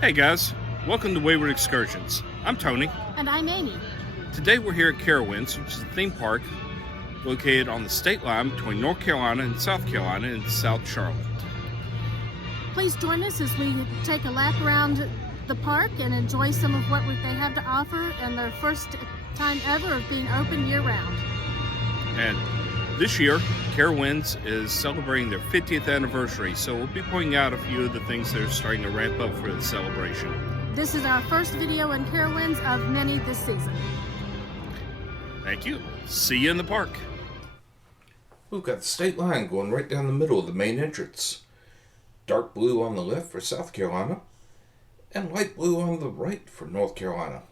Hey guys, welcome to Wayward Excursions. I'm Tony. And I'm Amy. Today we're here at Carowinds, which is a theme park located on the state line between North Carolina and South Carolina in South Charlotte. Please join us as we take a lap around the park and enjoy some of what they have to offer and their first time ever of being open year-round. And this year, Carowinds is celebrating their 50th anniversary, so we'll be pointing out a few of the things that are starting to ramp up for the celebration. This is our first video in Carowinds of many this season. Thank you. See you in the park. We've got the state line going right down the middle of the main entrance. Dark blue on the left for South Carolina, and light blue on the right for North Carolina.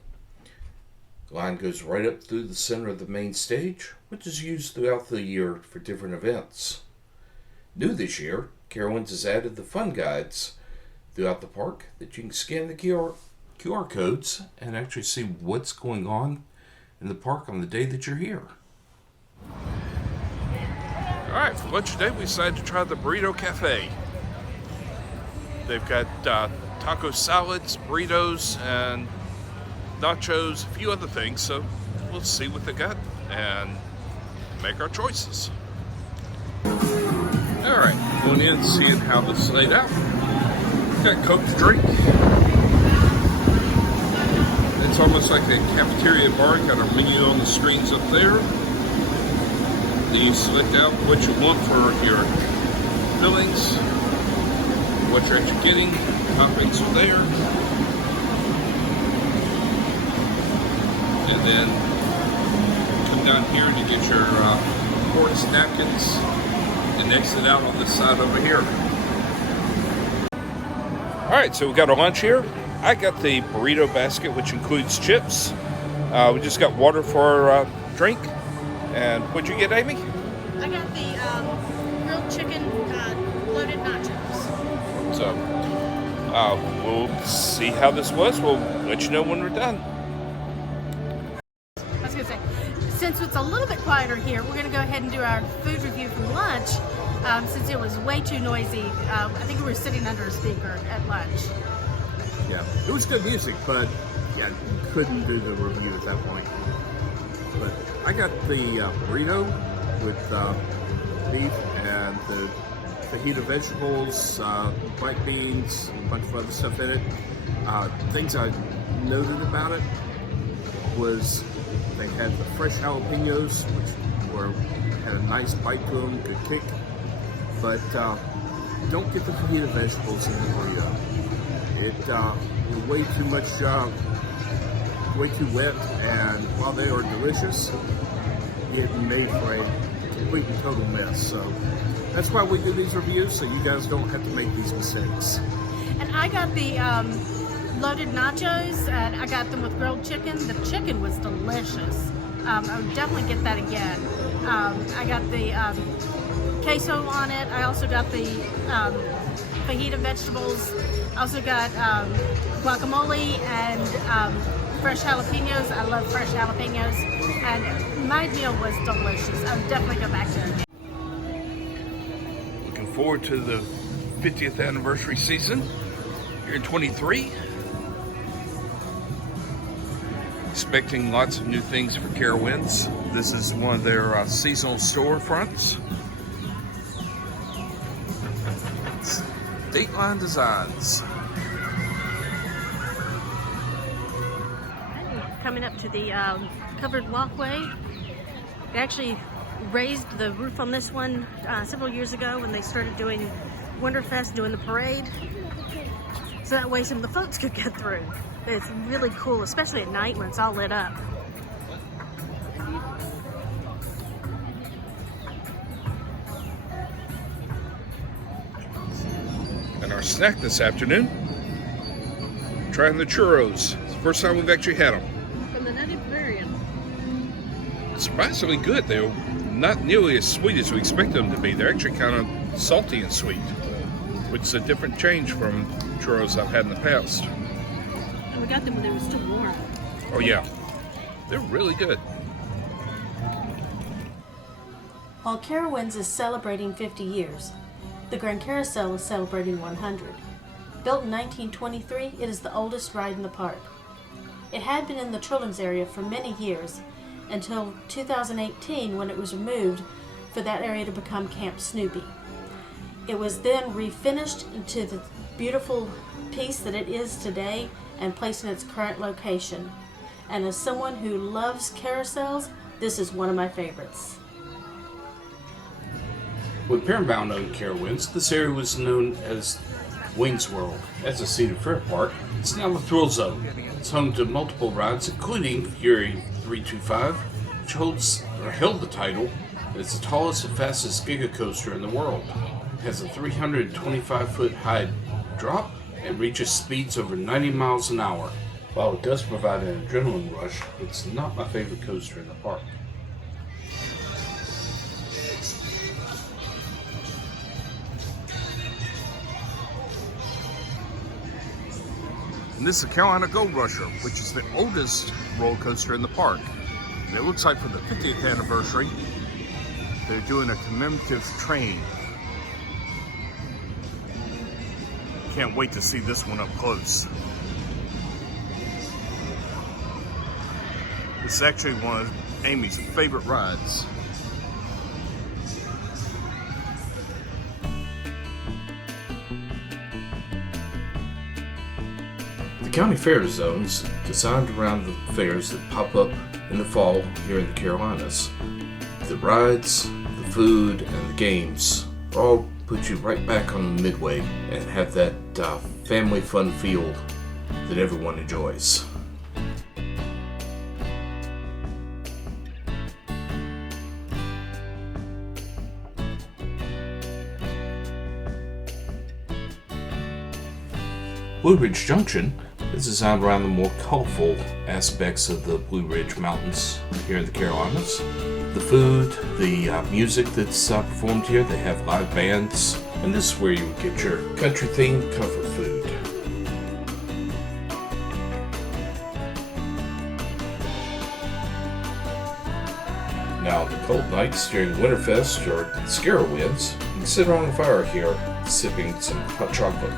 The line goes right up through the center of the main stage, which is used throughout the year for different events. New this year, Carowinds has added the fun guides throughout the park that you can scan the QR codes and actually see what's going on in the park on the day that you're here. Alright, for lunch today we decided to try the Burrito Cafe. They've got taco salads, burritos, and nachos, a few other things, so we'll see what they got and make our choices. Alright, going in and seeing how this is laid out. Got Coke to drink. It's almost like a cafeteria bar, got our menu on the screens up there. Then you select out what you want for your fillings, what you're actually getting, toppings are there. And then come down here and you get your forks, napkins, and exit out on this side over here. Alright, so we got our lunch here. I got the burrito basket, which includes chips. We just got water for our drink. And what'd you get, Amy? I got the grilled chicken loaded nachos. So, we'll see how this was. We'll let you know when we're done. I was going to say, since it's a little bit quieter here, we're going to go ahead and do our food review from lunch. Since it was way too noisy, I think we were sitting under a speaker at lunch. Yeah, it was good music, but yeah, you couldn't do the review at that point. But I got the burrito with beef and the fajita vegetables, black beans, a bunch of other stuff in it. Things I noted about it was they had the fresh jalapenos, which had a nice bite to them, good kick. But don't get the fajita vegetables in the burrito. It was way too much, way too wet, and while they are delicious, it made for a complete and total mess. So that's why we do these reviews, so you guys don't have to make these mistakes. And I got the loaded nachos, and I got them with grilled chicken. The chicken was delicious. I would definitely get that again. I got the queso on it. I also got the fajita vegetables. I also got guacamole and fresh jalapenos. I love fresh jalapenos, and my meal was delicious. I would definitely go back there. Looking forward to the 50th anniversary season here in 23. Expecting lots of new things for Carowinds. This is one of their seasonal storefronts. Dateline Designs. Coming up to the covered walkway. They actually raised the roof on this one several years ago when they started doing Winterfest, doing the parade. So that way some of the folks could get through. It's really cool, especially at night when it's all lit up. And our snack this afternoon, trying the churros. It's the first time we've actually had them. From the Nutty Bavarian. Surprisingly good. They're not nearly as sweet as we expect them to be. They're actually kind of salty and sweet, which is a different change from churros I've had in the past. And we got them when they were still warm. Oh yeah, they're really good. While Carowinds is celebrating 50 years, the Grand Carousel is celebrating 100. Built in 1923, it is the oldest ride in the park. It had been in the Trillings area for many years, until 2018 when it was removed for that area to become Camp Snoopy. It was then refinished into the beautiful piece that it is today and placed in its current location. And as someone who loves carousels, this is one of my favorites. When Paramount owned Carowinds, this area was known as Wayne's World. As a Cedar Fair park, it's now the Thrill Zone. It's home to multiple rides, including Fury 325, which held the title as the tallest and fastest Giga Coaster in the world. It has a 325-foot high drop and reaches speeds over 90 miles an hour. While it does provide an adrenaline rush, it's not my favorite coaster in the park. And this is the Carolina Gold Rusher, which is the oldest roller coaster in the park. And it looks like for the 50th anniversary, they're doing a commemorative train. Can't wait to see this one up close. This is actually one of Amy's favorite rides. The county fair zones designed around the fairs that pop up in the fall here in the Carolinas. The rides, the food, and the games all put you right back on the midway and have that family fun feel that everyone enjoys. Blue Ridge Junction is designed around the more colorful aspects of the Blue Ridge Mountains here in the Carolinas. The food, the music that's performed here, they have live bands, and this is where you would get your country-themed comfort food. Now, the cold nights during Winterfest or Carowinds, you can sit around the fire here sipping some hot chocolate.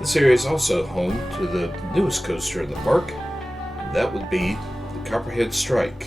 This area is also home to the newest coaster in the park. That would be the Copperhead Strike.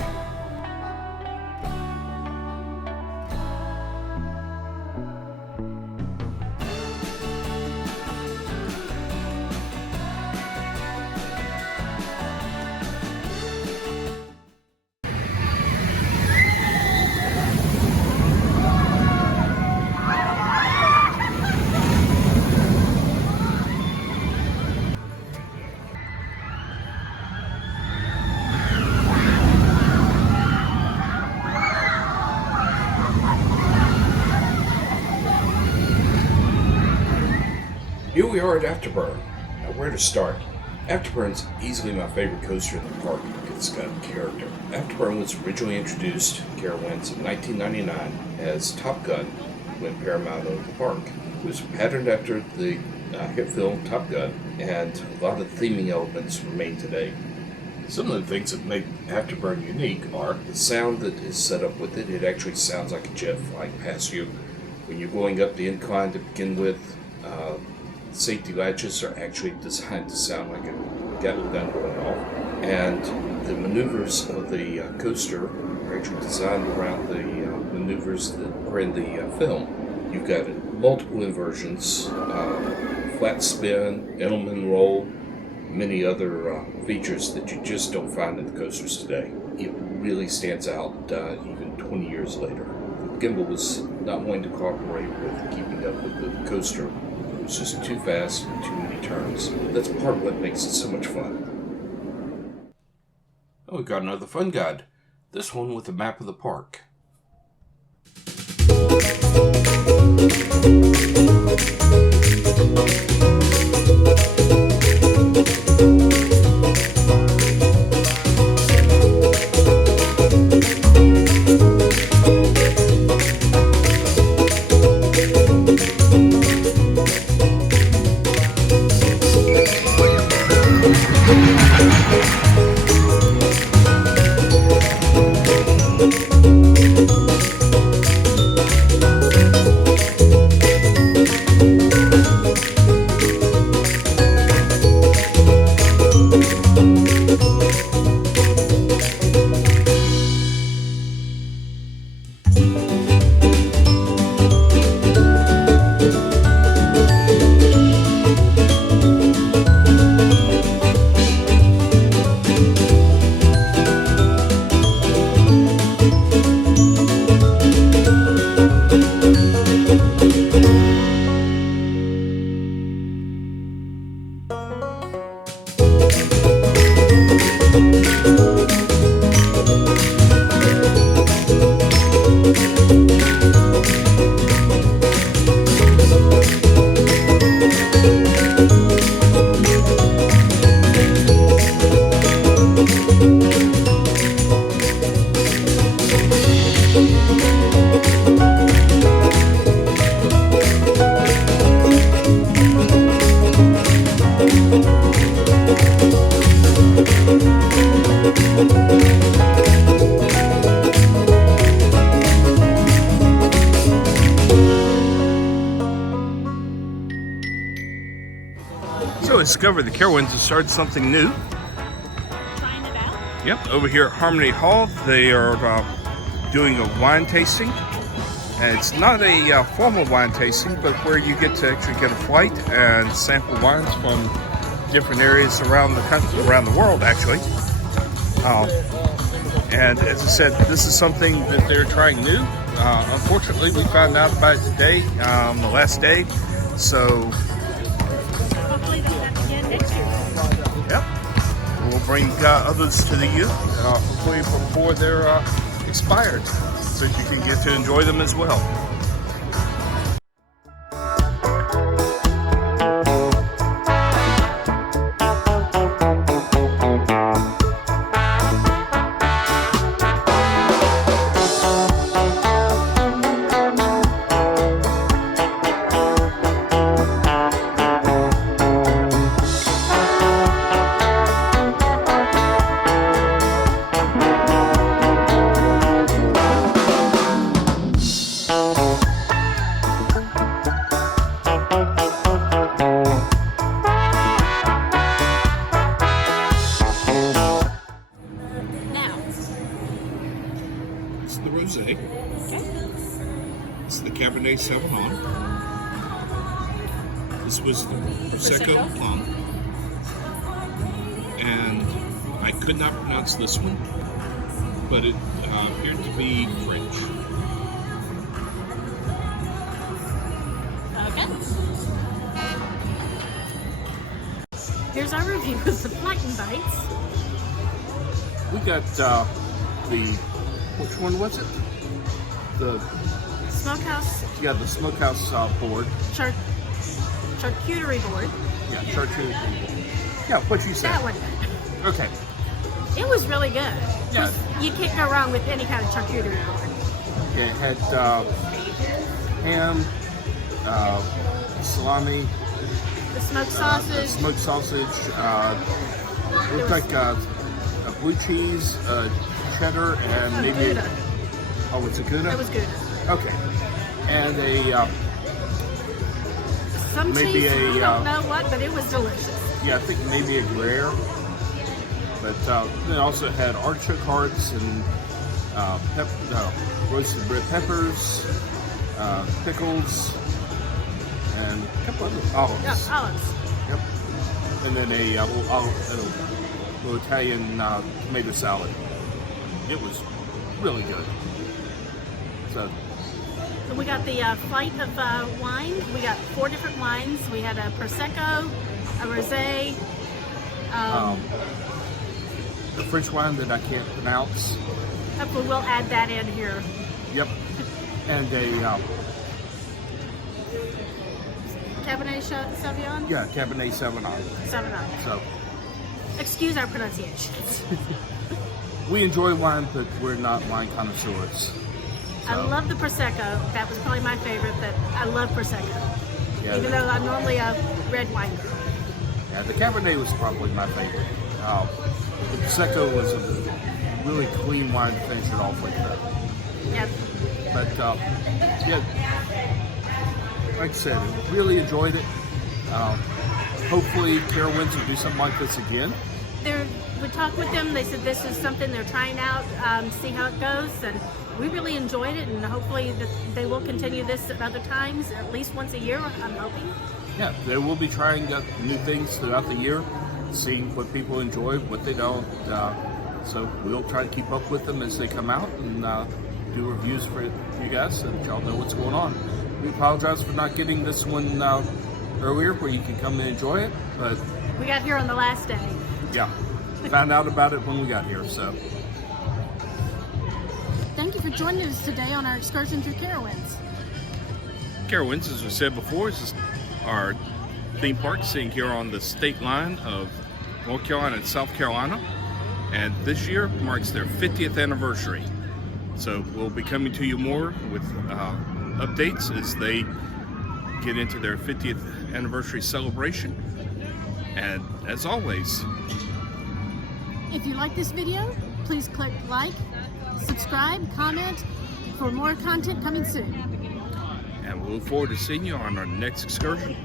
Here we are at Afterburn. Now, where to start? Afterburn's easily my favorite coaster in the park because it's got character. Afterburn was originally introduced to Carowinds in 1999 as Top Gun when Paramount owned the park. It was patterned after the hit film Top Gun, and a lot of the theming elements remain today. Some of the things that make Afterburn unique are the sound that is set up with it. It actually sounds like a jet flying past you. When you're going up the incline to begin with, safety latches are actually designed to sound like a Gatling gun going off. And the maneuvers of the coaster are actually designed around the maneuvers that are in the film. You've got multiple inversions, flat spin, Edelman roll, many other features that you just don't find in the coasters today. It really stands out even 20 years later. The gimbal was not wanting to cooperate with keeping up with the coaster. It was just too fast and too many turns. That's part of what makes it so much fun. Oh, we've got another fun guide. This one with a map of the park. I discovered the Carowinds has started something new. Trying it out. Yep, over here at Harmony Hall, they are doing a wine tasting. And it's not a formal wine tasting, but where you get to actually get a flight and sample wines from different areas around the country, around the world, actually. And as I said, this is something that they're trying new. Unfortunately, we found out about it today, the last day. So, Hopefully they'll have it again next year. yep, we'll bring others to the youth, hopefully before they're expired, so you can get to enjoy them as well. It's the rosé. It's the Cabernet Sauvignon. This was the Prosecco Plum. And I could not pronounce this one, but it appeared to be French. Okay. Here's our review of the Flightin' Bites. We got which one was it? The Smokehouse the smokehouse board. charcuterie board. Yeah, charcuterie. Yeah, what you said. That one. Okay. It was really good. Yeah. You can't go wrong with any kind of charcuterie board. Yeah, it had ham, salami, The smoked the sausage. smoked sausage, looked like a blue cheese, cheddar, and maybe Gouda. oh, it's a Gouda. It was good. Okay, and a Some maybe cheese, a, I don't know what, but it was delicious. yeah, I think maybe a Gruyere. But they also had artichoke hearts and roasted red peppers, pickles, and a couple other olives. Yeah, olives. Yep. And then a little Italian tomato salad. It was really good. So, We got the flight of wine. We got 4 different wines. We had a Prosecco, a Rosé, the French wine that I can't pronounce. hopefully we'll add that in here. Yep. And a Cabernet Sauvignon? yeah, Cabernet Sauvignon. Sauvignon. So Excuse our pronunciations. we enjoy wine, but we're not wine connoisseurs. I So, love the Prosecco. That was probably my favorite, but I love Prosecco. yeah, Even though I'm normally a red wine girl. yeah, the Cabernet was probably my favorite. The Prosecco was a really clean wine to finish it off with. Yep. But yeah, like I said, really enjoyed it. Hopefully, Carowinds will do something like this again. We talked with them. They said this is something they're trying out, see how it goes, and we really enjoyed it. And hopefully, that they will continue this at other times, at least once a year. I'm hoping. Yeah, they will be trying new things throughout the year, seeing what people enjoy, what they don't. So we'll try to keep up with them as they come out and do reviews for you guys so that y'all know what's going on. We apologize for not getting this one earlier where you can come and enjoy it, but We got here on the last day. yeah, found out about it when we got here. So Thank you for joining us today on our excursion through Carowinds. Carowinds, as we said before, is our theme park sitting here on the state line of North Carolina and South Carolina. And this year marks their 50th anniversary. So we'll be coming to you more with updates as they get into their 50th anniversary celebration. And as always, If you like this video, please click like, subscribe, comment for more content coming soon. and we'll look forward to seeing you on our next excursion.